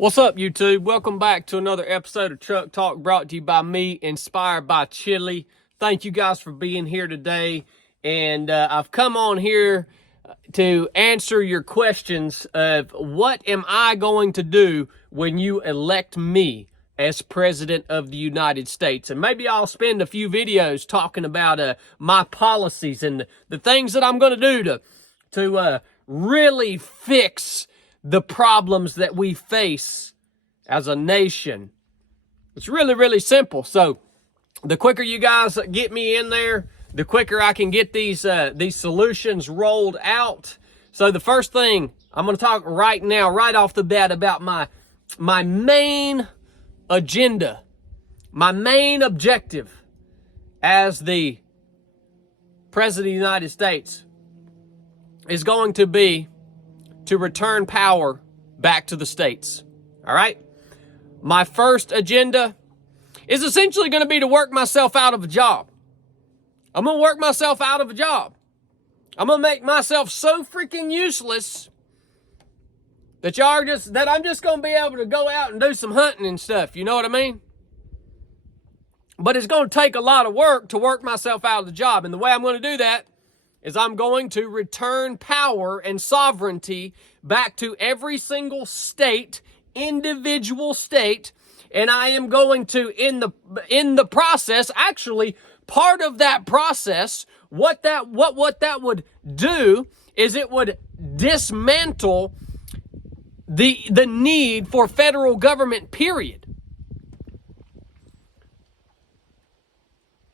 What's up, YouTube? Welcome back to another episode of Truck Talk, brought to you by me, inspired by Chili. Thank you guys for being here today. And I've come on here to answer your questions of what am I going to do when you elect me as President of the United States. And maybe I'll spend a few videos talking about my policies and the things that I'm going to do to really fix the problems that we face as a nation. It's really, really simple. So the quicker you guys get me in there, the quicker I can get these solutions rolled out. So the first thing I'm going to talk right now, right off the bat, about my main agenda, my main objective as the President of the United States is going to be to return power back to the states. All right? My first agenda is essentially going to be to work myself out of a job. I'm going to work myself out of a job. I'm going to make myself so freaking useless that I'm just going to be able to go out and do some hunting and stuff. You know what I mean? But it's going to take a lot of work to work myself out of the job. And the way I'm going to do that is I'm going to return power and sovereignty back to every single state, individual state, and I am going to, in the process, actually, part of that process, what that would do is it would dismantle the need for federal government, period.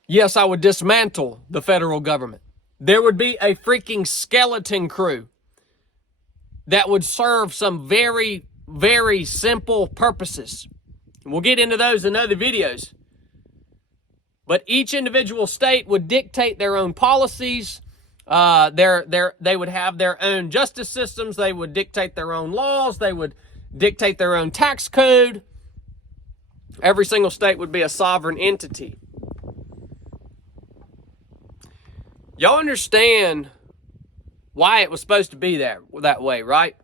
Yes, I would dismantle the federal government. There would be a freaking skeleton crew that would serve some very, very simple purposes. And we'll get into those in other videos. But each individual state would dictate their own policies. They would have their own justice systems. They would dictate their own laws. They would dictate their own tax code. Every single state would be a sovereign entity. Y'all understand why it was supposed to be that way, right?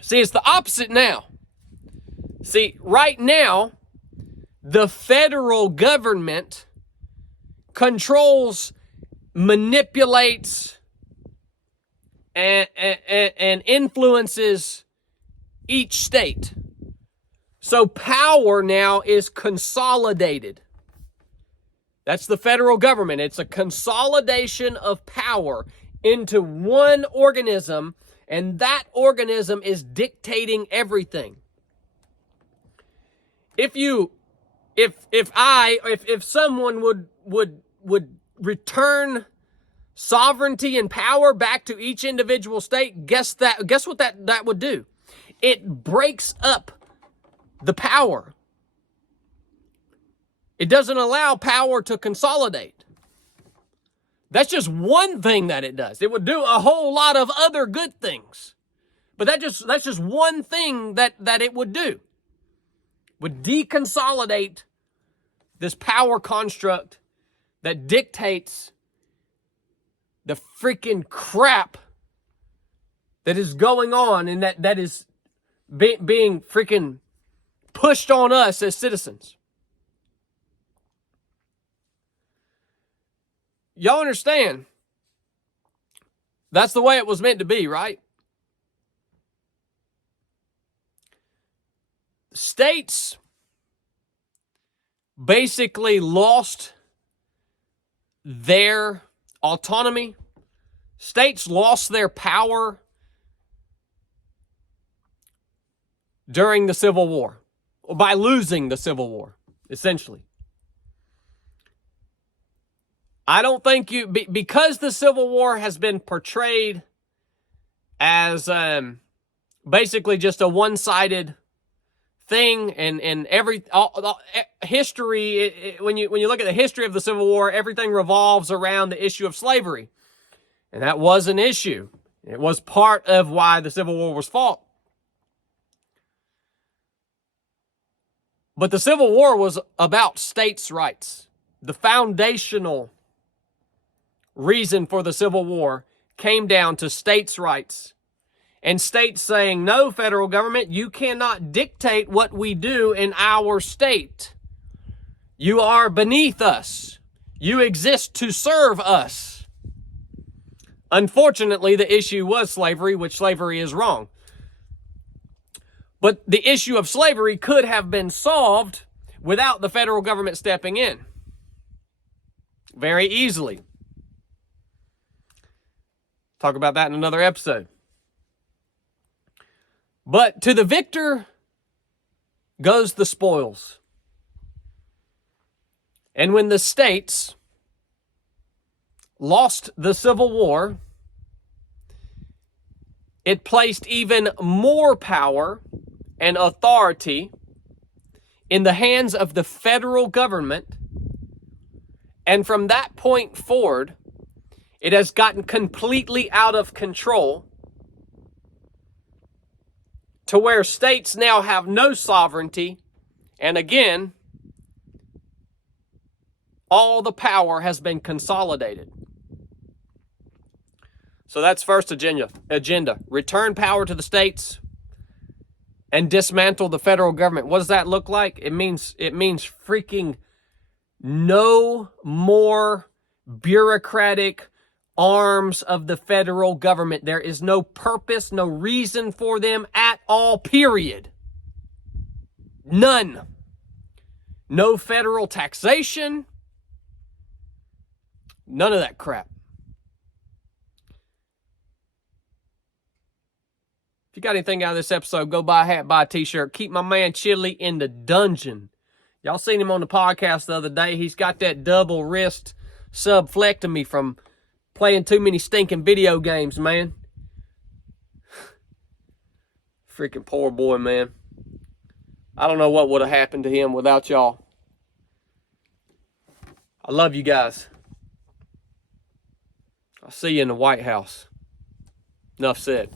See, it's the opposite now. See, right now, the federal government controls, manipulates, and influences each state. So power now is consolidated. That's the federal government. It's a consolidation of power into one organism, and that organism is dictating everything. If someone would return sovereignty and power back to each individual state, guess what that would do? It breaks up the power. It doesn't allow power to consolidate. That's just one thing that it does. It would do a whole lot of other good things. But that's just one thing that it would do. Would deconsolidate this power construct that dictates the freaking crap that is going on and that is being freaking pushed on us as citizens. Y'all understand? That's the way it was meant to be, right? States basically lost their autonomy. States lost their power during the Civil War, or by losing the Civil War, essentially. I don't think because the Civil War has been portrayed as basically just a one-sided thing, and history, when you look at the history of the Civil War, everything revolves around the issue of slavery. And that was an issue. It was part of why the Civil War was fought. But the Civil War was about states' rights. The foundational reason for the Civil War came down to states' rights and states saying, no, federal government, you cannot dictate what we do in our state. You are beneath us. You exist to serve us. Unfortunately, the issue was slavery, which slavery is wrong. But the issue of slavery could have been solved without the federal government stepping in. Very easily. Talk about that in another episode. But to the victor goes the spoils. And when the states lost the Civil War, it placed even more power and authority in the hands of the federal government. And from that point forward, it has gotten completely out of control to where states now have no sovereignty. And again, all the power has been consolidated. So that's first agenda. Return power to the states and dismantle the federal government. What does that look like? It means freaking no more bureaucratic arms of the federal government. There is no purpose, no reason for them at all, period. None. No federal taxation. None of that crap. If you got anything out of this episode, go buy a hat, buy a t-shirt. Keep my man Chili in the dungeon. Y'all seen him on the podcast the other day. He's got that double wrist subflectomy from playing too many stinking video games, man. Freaking poor boy, man. I don't know what would have happened to him without y'all. I love you guys. I'll see you in the White House. Enough said.